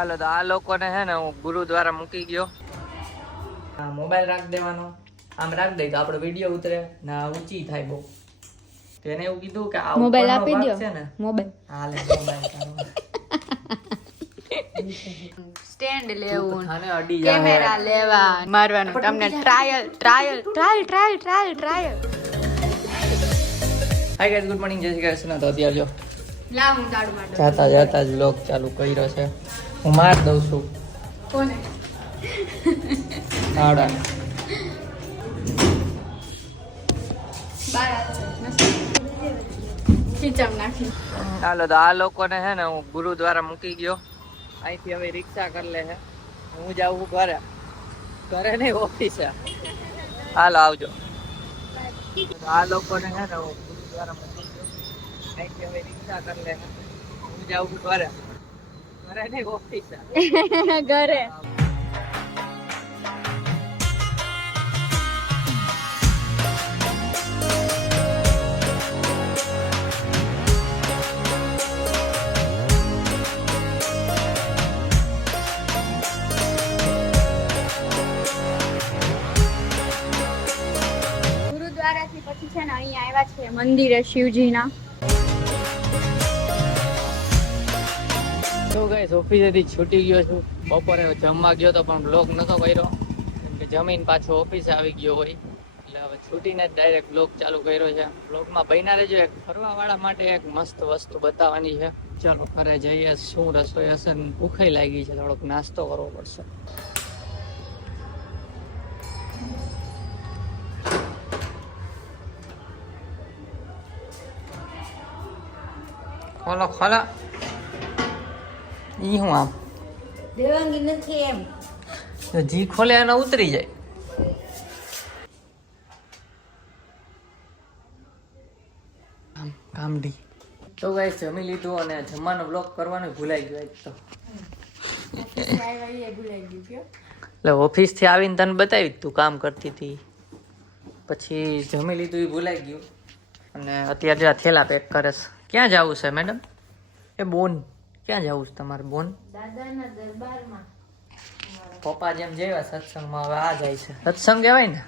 હાલો તો આ લોકોને હે ને હું ગુરુદ્વારા મૂકી ગયો. આ મોબાઈલ રાખ દેવાનો, આમ રાખ દઈ તો આપણો વિડીયો ઉતરે ના ઊંચી થાય બહુ. તેને એવું કીધું કે આ મોબાઈલ ઉપરનો આપી ભાગ દો છે ને મોબાઈલ હાલે મોબાઈલ તારો સ્ટેન્ડ લેવું થાને અડી જાય કેમેરા લેવા મારવાનું તમને trial hi guys, good morning, જય શ્રી કૃષ્ણ. તો અત્યારે જો લાવ હું દાડુ માટો જાતા જ વ્લોગ ચાલુ કર્યો છે. હું માર દઉં છું કોને આવડાને. બાર ખીચમ નાખી. હાલો તો આ લોકોને હે ને હું ગુરુદ્વારા મૂકી ગયો. અહીંથી હવે રિક્ષા કરી લે છે. હું જાઉં ઘરે નહીં ઓફિસે. હાલો આવજો. આ લોકોને હે ને હું ગુરુદ્વારા મૂકી ગયો. અહીંથી હવે રિક્ષા કરી લે છે. હું જાઉં ઘરે નહીં ઓફિસે. ઘરે ગુરુદ્વારાથી પછી છે ને અહીંયા આવ્યા છે મંદિરે શિવજીના. તો ગાઈસ ઓફિસેથી છૂટી ગયો છું. બપોરે જમવા ગયો તો પણ બ્લોગ નતો કર્યો કેમ કે જમીન પાછો ઓફિસે આવી ગયો હોય એટલે હવે છૂટીને જ ડાયરેક્ટ બ્લોગ ચાલુ કર્યો છે. બ્લોગમાં બન્યા રહેજો. એક ફરવા વાળા માટે એક મસ્ત વસ્તુ બતાવવાની છે. ચાલો ઘરે જઈએ. શું રસોઈ હશે ને ભૂખ લાગી છે, થોડોક નાસ્તો કરવો પડશે. ખોલો ખોલો. ઈ હું આમ દેવાંગી નથી એમ જી ખોલે એને ઉતરી જાય. કામડી. તો ગાઈસ જમી લીધું અને જમવાનો બ્લોગ કરવાનું ભૂલાઈ ગયો એક તો. એટલે ઓફિસ થી આવીને તને બતાવી તું કામ કરતી હતી, પછી જમી લીધું એ ભૂલાઈ ગયું અને અત્યારે આ થેલા પેક કરે છે. ક્યાં જવું છે મેડમ? એ બોન ક્યાં જવું છે તમારે? બોન દાદાના દરબારમાં. પપ્પા જેમ જેવા સત્સંગમાં હવે આ જાય છે. સત્સંગ કહેવાય ને.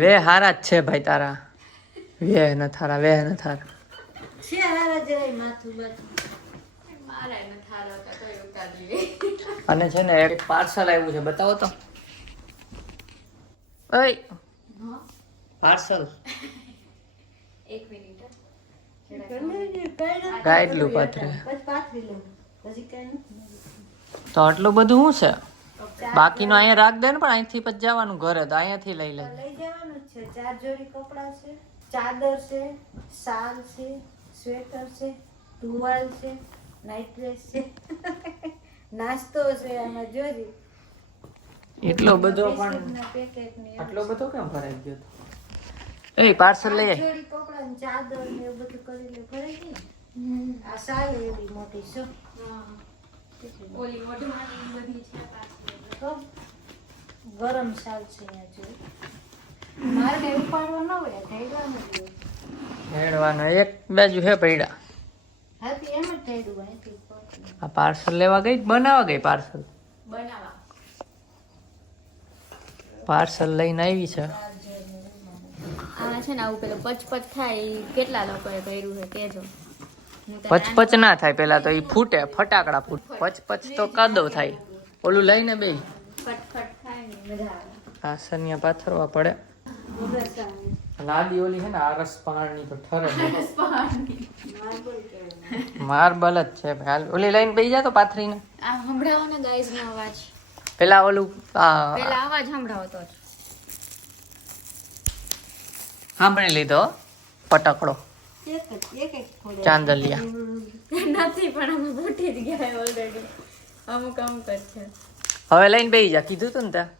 વે હારા જ છે ભાઈ તારા. વે ન થારા, વે ન થારા. અને છે ને એક પાર્સલ આવ્યું છે, બતાવો તો. ઓય પાર્સલ એક મિનિટ ગાઈડલું પાથરે. તો આટલું બધું શું છે? બાકીનું અહીંયા રાખ દે ને, પણ અહીંથી પછી જવાનું ઘરે તો અહીંયાથી લઈ લે. લઈ જવાનું છે. 4 જોડી કપડા છે, ચાદર છે, શાલ છે, સ્વેટર છે, ટુવાલ છે, નાઈટ ડ્રેસ છે, નાસ્તો છે. આમાં જોજી એટલો બધો પણ પેકેટ ને આટલો બધો કેમ ભરાઈ ગયો? એ પાર્સલ લઈ આય. જોડી કપડા ને ચાદર ને એવું બધું કરી લે. ભરાઈ ગઈ. આ શાલ એવી મોટી છે. ઓલી મોઢું બધી છે તો ગરમ શાલ છે અહીંયા જોઈ. મારે ઉપાડવા ન હોય, ઢાઈડવાનું જ હોય. હેડવાનો એક બાજુ હે પૈડા. હાથી એમ જ ઢાઈડું અહીંથી ઉપાડવું. આ પાર્સલ લેવા ગઈ કે બનાવવા ગઈ? પાર્સલ બનાવવા. પાર્સલ લઈને આવી છે. આમાં છે ને આવું પેલું પચપચ થાય ઈ કેટલા લોકોએ કર્યું છે કેજો. પચપચ ના થાય પેલા તો ઈ ફૂટે, ફટાકડા ફૂટે. પચપચ તો કાદો થાય. ઓલું લઈને બે ફટફટ થાય ને મજા આવે. આસનિયા પાથરવા પડે. લાદી ઓલી છે ને આરસ પહાડની તો ઠરે. માર્બલ જ છે ભાઈ. હાલ ઓલી લઈને બેસી જા તો પાથરીને. આ સંભળાવો ને ગાઈઝ નો અવાજ. પેલા ઓલું પેલા અવાજ સંભળાવતો જ. સાંભળી લીધો પટકડો એક ચાંદલિયા. નથી પણ અમે ફૂટી જ ગયા ઓલરેડી. અમુક અમુક જ છે. હવે લઈને બેસી જા. કીધું તું ને ત્યાં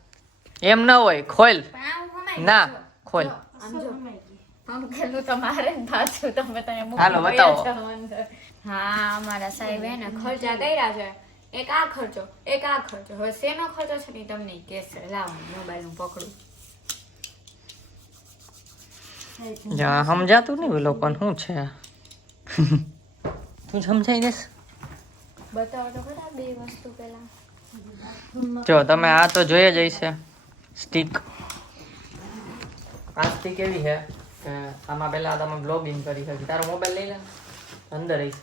એમ ન હોય. ખોલ પણ આમ હમાય ના ખોલ. આમ જો આમ ખેલું તમારે જ પાછું તમે ત્યાં મૂકી હાલો, ગયા બતાવો. છો અંદર. હા અમારા સાહેબ હે ને ખર્ચા કર્યા છે. એક આ ખર્ચો, એક આ ખર્ચો. હવે શેનો ખર્ચો છે ને ઈ તમને કહેશે. લાવો મોબાઈલ હું પકડું. સમજાતું નહીં લોકોને શું છે. તું સમજાઈ દેસ. બતાવો તો ખરા બે વસ્તુ પહેલા. જો તમે આ તો જોઈ જ હશે સ્ટીક. આ સ્ટીક એવી છે કે આમાં પહેલા તમે બ્લોગિંગ કરી શકો. તારો મોબાઈલ લઈ લે અંદર હશે.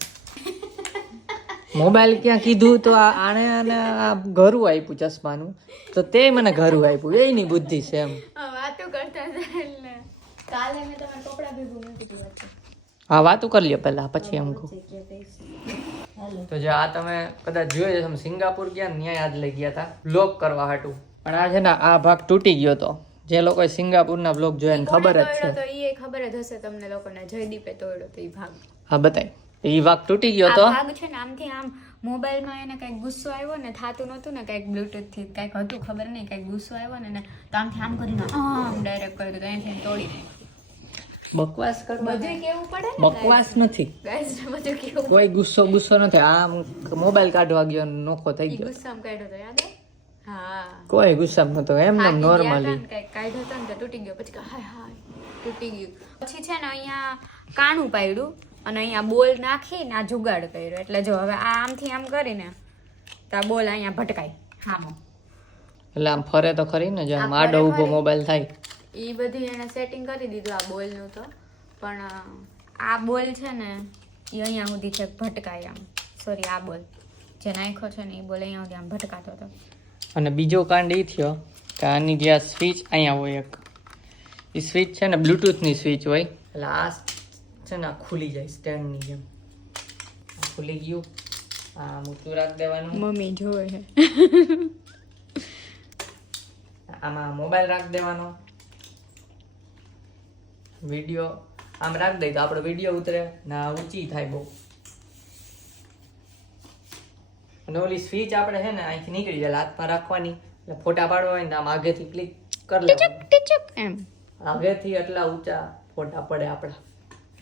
મોબાઈલ ક્યાં કીધું તો આને અને આ ઘરું આપ્યું ચશ્માનું તો તે મને ઘરું આપ્યું. એની બુદ્ધિ છે એમ. વાતો કરતા હતા એટલે કાલે મેં તમારા કપડા ભેગું નથી કર્યું. હા વાતું કરી લ્યો પહેલા પછી એમ કહું. તો જો આ તમે કદાચ જોયો તમે સિંગાપુર ગયા ને ત્યાં યાદ લઈ ગયા હતા બ્લોગ કરવા હાટું. પણ આ છે ને આ ભાગ તૂટી ગયો તો. જે લોકોએ સિંગાપુરના બ્લોગ જોયા ને ખબર જ છે. તો એ ખબર જ હશે તમને લોકોને. જયદીપે તોડ્યો તો એ ભાગ. હા બતાય. એ ભાગ તૂટી ગયો તો. આ ભાગ છે ને આમથી આમ મોબાઈલમાં એને કઈક ગુસ્સો આવ્યો ને થાતું નતું ને કઈક બ્લૂટૂથ થી કઈક હતું ખબર નહીં કઈક ગુસ્સો આવ્યો ને તો આમથી આમ કરીને આમ ડાયરેક્ટ કર્યું તો અહીંથી તોડી નાખ્યું. બકવાસ કરવા બધું કેવું પડે ને બકવાસ નથી. ગાઈસ બધું કેવું કોઈ ગુસ્સો નથી. આમ મોબાઈલ કાઢવા ગયો ને નોખો થઈ ગયો. ગુસ્સામાં કાઢ્યો તો યાદ હે? હા કોઈ ગુસ્સામાં નતો એમ થાકી ગયા નોર્મલી. હતા ને કઈક કાઢ્યો હતો ને તો તૂટી ગયો પછી હાય હાય તૂટી ગયું. પછી છે ને અહીંયા કાણું પાડ્યું અને અહીંયા બોલ નાખીને આ જુગાડ કર્યો. એટલે જો હવે આ આમથી આમ કરીને તો આ બોલ અહીંયા ભટકાય હામો. એટલે આમ ફરે તો ખરી ને જો આમ આડો ઊભો મોબાઈલ થાય. એ બધી એને સેટિંગ કરી દીધું આ બોલનું તો. પણ આ બોલ છે ને એ અહીંયા સુધી છે ભટકાય આમ. સોરી આ બોલ જે નાખ્યો છે ને એ બોલ અહીંયા સુધી આમ ભટકાતો હતો. અને બીજો કાંડ એ થયો કે આની જે આ સ્વિચ અહીંયા હોય એક એ સ્વિચ છે ને બ્લૂટૂથની સ્વિચ હોય. એટલે આ છે ને આ ખુલી જાય સ્ટેન્ડની જેમ. આ ખુલી ગયું. આ મૂકતું રાખ દેવાનું. મમ્મી જોવે છે. આમાં મોબાઈલ રાખ દેવાનો. વિડીયો આમ રાખ દઈ તો આપણો વિડીયો ઉતરે ના ઊંચી થાય બહુ. અને ઓલી સ્વિચ આપણે છે ને અહીંથી નીકળી જાય હાથમાં રાખવાની. એટલે ફોટા પાડવા હોય ને આમ આગેથી ક્લિક કરી લેવાનું. ટીચક એમ આગેથી એટલા ઊંચા ફોટા પડે આપણા.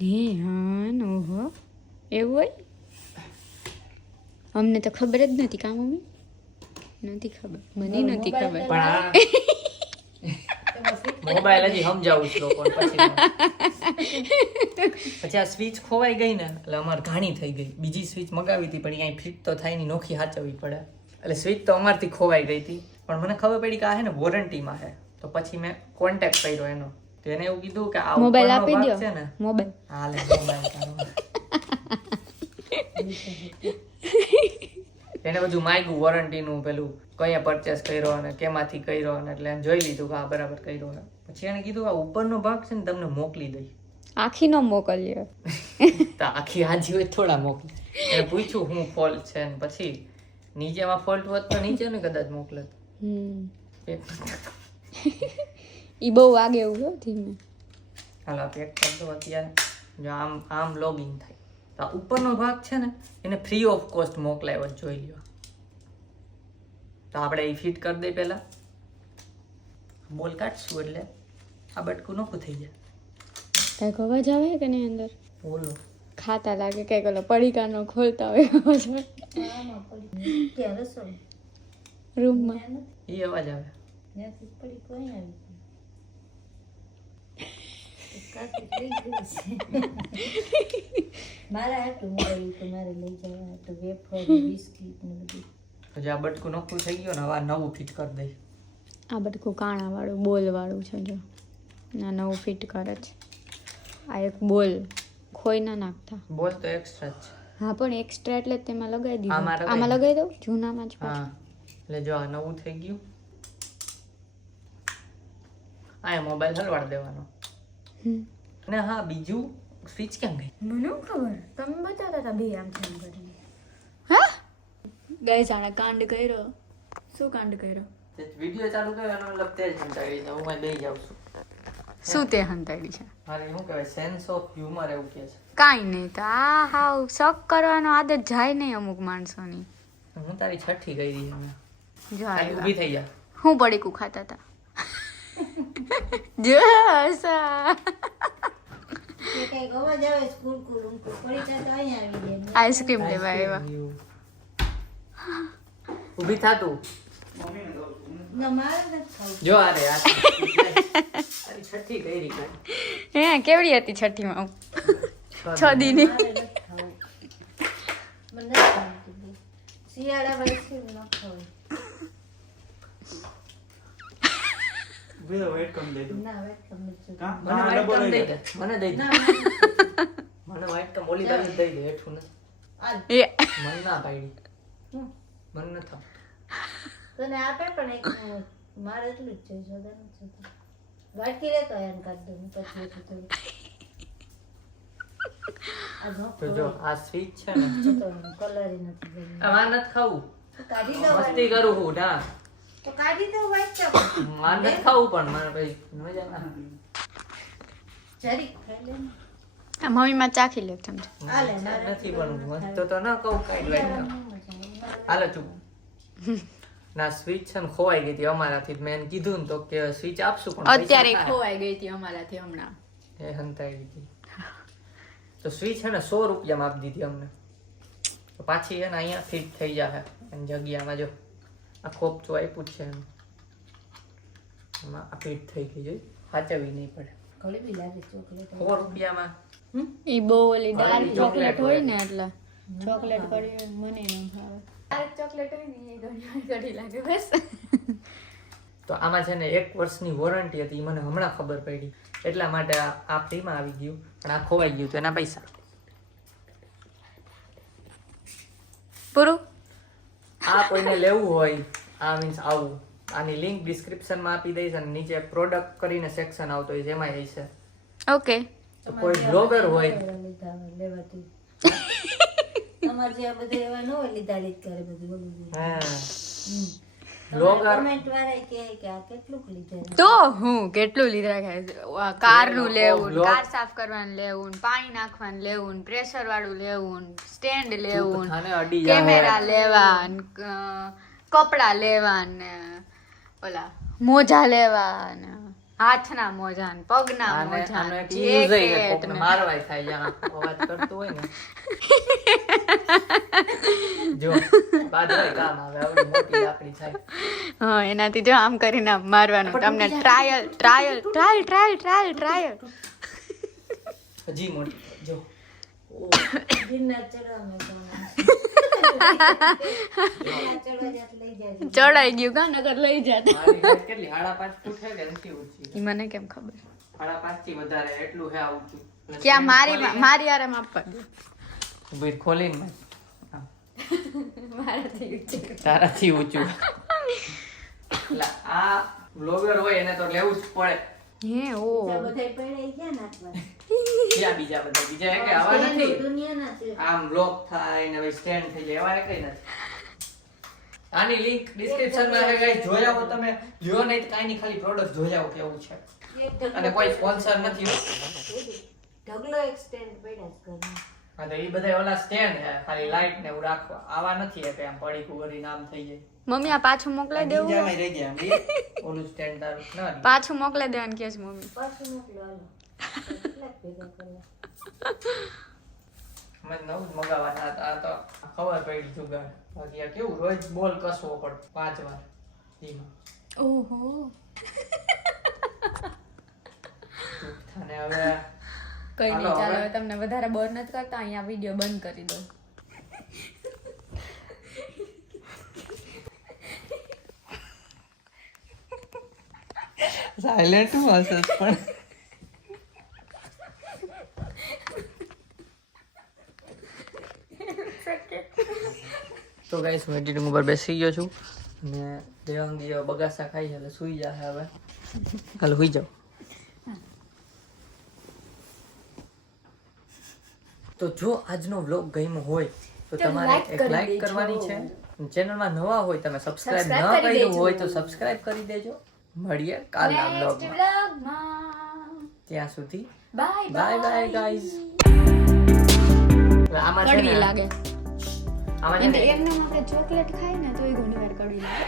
હે હા ઓહો એવું હોય. અમને તો ખબર જ નથી કા મમ્મી. નથી ખબર મને નથી ખબર. પણ આ મોબાઈલ હજી સમજાવું છું લોકોને પછી આ સ્વિચ ખોવાઈ ગઈ ને એટલે અમારે ઘાણી થઈ ગઈ. બીજી સ્વિચ મગાવી હતી પણ અહીંયા ફિટ તો થાય નહીં નોખી સાચવવી પડે. એટલે સ્વિચ તો અમારથી ખોવાઈ ગઈ હતી પણ મને ખબર પડી કે આ છે ને વોરંટીમાં છે. તો પછી મેં કોન્ટેક્ટ કર્યો એનો. તો એને એવું કીધું કે આ મોબાઈલ ઉપરનો આપી ભાગ દો છે ને મોબાઈલ. હા લે મોબાઈલ તારો. એને બધું માગ્યું વોરંટીનું પેલું કયા પરચેસ કર્યો અને કેમાંથી કર્યો અને એટલે એને જોઈ લીધું કે આ બરાબર કર્યો છે. પછી એને કીધું આ ઉપરનો ભાગ છે ને તમને મોકલી દઈ. આખી નો મોકલ્યો. તો આખી હાજી હોય થોડા મોકલી. એને પૂછ્યું હું ફોલ્ટ છે ને પછી નીચેમાં ફોલ્ટ હોત તો નીચે ને કદાચ મોકલત. ઈ બહુ વાગે એવું હો ધીમે. હાલો પેક કરી દો અત્યારે. જો આમ લોગિન થાય. તો આ ઉપરનો ભાગ છે ને એને ફ્રી ઓફ કોસ્ટ મોકલાયો જોઈ લ્યો. તો આપણે એ ફિટ કરી દઈએ પહેલા. બોલ કાઢશું એટલે આ બટકું નોખું થઈ જાય. કઈક અવાજ આવે કે નહીં અંદર? બોલો ખાતા લાગે કઈક ઓલો પડીકાનો ખોલતા હોય અવાજ આવે રૂમમાં. એ અવાજ આવે. મારા હાટું મોબાઈલ તો મારે લઈ જવા હાટું વેફર બિસ્કિટ ને બધું. હજી આ બટકું નોખું થઈ ગયું ને હવે આ નવું ફિટ કરી દઈ. આ બટકું કાણા વાળું બોલ વાળું છે જો ના નવું ફિટ કરે છે. આ એક બોલ ખોઈ ના નાખતા. બોલ તો એક્સ્ટ્રા જ છે. હા પણ એક્સ્ટ્રા એટલે જ તેમાં લગાવી દીધું. આમાં આમાં લગાવી દઉં જૂનામાં જ પાછું. હા એટલે જો આ નવું થઈ ગયું. આ મોબાઈલ હલવાડ દેવાનો. અને હા બીજું સ્વિચ ક્યાં ગઈ? મને ખબર તમે બતાવતા હતા બે આમ તેમ કરીને. હા ગઈ જાણે કાંડ કર્યો. શું કાંડ કર્યો? વિડિયો ચાલુ કર્યો એનો મતલબ તે જ હંતાડી છે. હું બેહી જાઉં છું. શું તે હંતાડી છે? મારે શું કહેવાય સેન્સ ઓફ હ્યુમર એવું કહે છે. કાંઈ નહીં તો આ હાવ શક કરવાનો આદત જાય નહીં અમુક માણસોની. હું તારી છઠ્ઠી ગઈ રહી અમે. જો ખાલી ઊભી થઈ જા. હું પડીકું ખાતા હતા. જો હસા કઈક અવાજ આવે કુરકુર ઉમકુર પડી જાય તો અહીંયા આવી જાય. આઈસ્ક્રીમ લેવા આવ્યા. ઊભી થા તું. ના મારે નથી ખાવું. જો આ રે આ તારી છઠ્ઠી ગઈ રહી. હે કેવડી હતી છઠ્ઠીમાં? 6 દીની. મારે નથી ખાવું. શિયાળામાં આઈસ્ક્રીમ ન ખવાય. બે વેટ કમ દે દો ના વેટ કમ છે. કા મને ના white ડબલ કમ લઈ દઈ લે દે મને દઈ દે ના મને white કમ ઓલી બાજુ દઈ દે હેઠું નથી આલ. એ મને ના પાડી હમ. મને નથી આપતું. તને આપે પણ એક મારે એટલું જ છે સદાનું છે તો. વાટકી લેતો આયા કાઢ દઉં પછી એટલું થોડું. આ તો ધોકો જો આ સ્વીટ છે ને કલર નથી ગમ્યું. આ નથી ખાવું તો કાઢી દો મસ્તી કરું હું ના તો કાઢી દો વાઈટ ચોક. માર નથી ખાવું પણ મને ભાઈ મજા ના જરીક ખાઈ લે ને. આ મમ્મીમાં ચાખી લે તમે આલે મારે નથી પણ મસ્ત તો ન કહું કઈ લાઈક હાલો ચૂપ ના સ્વીચ છે ને ખોવાઈ ગઈ હતી અમારાથી મેં એને કીધું ને તો કે સ્વીચ આપશું પણ પૈસા અત્યારે થાય. ખોવાઈ ગઈ હતી અમારાથી હમણાં એ હંતાઈ ગઈ તો સ્વીચ છે ને 100 રૂપિયામાં આપી દીધી અમને તો પાછી છે ને અહીંયાથી જ થઈ જશે એની જગ્યામાં જો આ ખોપચું આપ્યું જ છે એનું એમાં આ ફીટ થઈ ગઈ જોઈ સાચવવી નહીં પડે ઘણી બી લાગે ચોકલેટ. 100 રૂપિયામાં ઈ બહુ ઓલી ડાર્ક ઘણી ચોકલેટ chocolate હોય ને એટલે ચોકલેટ કરી મને ન ભાવે ડાર્ક ચોકલેટ હોય ને એ ઘણી ઘડી લાગે બસ તો આમાં છે ને 1 વર્ષની વોરંટી હતી ઈ મને હમણાં ખબર પડી એટલા માટે આ ફ્રીમાં આવી ગયું પણ આ ખોવાઈ ગયું તો એના પૈસા પૂરું આ કોઈને લેવું હોય આ મીન્સ આવું આની લિંક ડિસ્ક્રિપ્શનમાં આપી દઈશ અને નીચે પ્રોડક્ટ કરીને સેક્શન આવતો હોય જેમાં એ છે ઓકે તો કોઈ બ્લોગર હોય લીધા હોય લેવાથી. તમારે જે આ બધા એવા ન હોય લીધા લીધ કરે બધું બધું. હા બ્લોગર કમેન્ટ વાળા કહે કે આ કેટલું લીધે. તો હું કેટલું લીધા કાર નું લેવું બ્લોગ. કાર સાફ કરવાનું લેવું પાણી નાખવાનું લેવું પ્રેશર વાળું લેવું સ્ટેન્ડ લેવું થાને અડી જાય કેમેરા લેવા કપડા લેવા ને ઓલા મોજા લેવા ને હાથના મોજા ને પગના આને મોજા આનો ને એક યુઝ છે jacket કોકને ને. મારવાય થાય જ્યાં અવાજ કરતો હોય ને જો બાજવાય કામ આવે આવડી મોટી લાકડી થાય હા એનાથી જો આમ કરીને આમ મારવાનું તમને trial trial trial trial trial trial હજી મોટી જો ગિરનાર ચડવામાં ગિરનાર ચડવા જાત લઈ જાય. ચડાઈ ગયું કા નગર લઈ જાત મારી height કેટલી 5.5 ફૂટ છે કે નથી ઊંચી ઈ મને કેમ ખબર 5.5 થી વધારે એટલું હે આ ઊંચું ક્યાં મારી આરામ આપવા દે ઉભી ખોલીને મેં. હા. મારાથી ઊંચી. તારાથી ઊંચું એટલે આ બ્લોગર હોય એને તો લેવું જ પડે હે ઓ બીજા બધાય પડાઈ ગયા ને આટલા. ક્યાં બીજા બધા બીજા એક આવા નથી દુનિયાના છે. આમ બ્લોક થાય ને પછી સ્ટેન્ડ થઈ જાય એવા કઈ નથી આની લિંક ડિસ્ક્રિપ્શનમાં છે ગાઈસ જોઈ આવો તમે લ્યો નહીં તો કાઈ નહીં ખાલી પ્રોડક્ટ જોઈ આવો કેવું છે એક ઢગલો અને કોઈ સ્પોન્સર નથી હો. ઢગલો એક સ્ટેન્ડ પડ્યા જ ઘરમાં. હા તો એ બધા ઓલા સ્ટેન્ડ છે ખાલી લાઈટ ને એવું રાખવા આવા નથી કે આમ પડી કુગરી નામ થઈ જાય મમ્મી આ પાછું મોકલાઈ દેવું બીજામાં રહી જાય આમ. એ ઓલું સ્ટેન્ડ તારું ના રહે. પાછું મોકલાઈ દેવાનું કે છે મમ્મી પાછું મોકલો હાલો. કેટલાક ભેગા કરવા. મને નવું જ મગાવવાના હતા આ તો ખબર પડી જુગાડ બાકી આ કેવું રોજ બોલ કસવો પડે 5 વાર દીમાં ઓહો અને હવે કઈ હાલો, નહીં ચાલો હવે. હવે તમને વધારે બોર નથી કરતા અહીંયા વિડીયો બંધ કરી દો સાયલેન્ટ હશે પણ તો ગાઈસ હું એડિટિંગ ઉપર બેસી ગયો છું ને દેવાંગી હવે બગાસા ખાઈ છે એટલે સુઈ જશે હવે હાલ સુઈ જાઓ તો જો આજનો વ્લોગ ગમ્યો હોય તો તમારે એક લાઈક કરવાની છે ચેનલમાં નવા હોય તમે સબસ્ક્રાઇબ ન કર્યું હોય તો સબસ્ક્રાઇબ કરી દેજો મળીએ કાલના વ્લોગમાં ત્યાં સુધી બાય બાય બાય ગાઈઝ આમાં છે કડવી ને લાગે આમાં છે એમ ને તો એમને આપણે ચોકલેટ ખાય ને તોય ઘણી વાર કડવી લાગે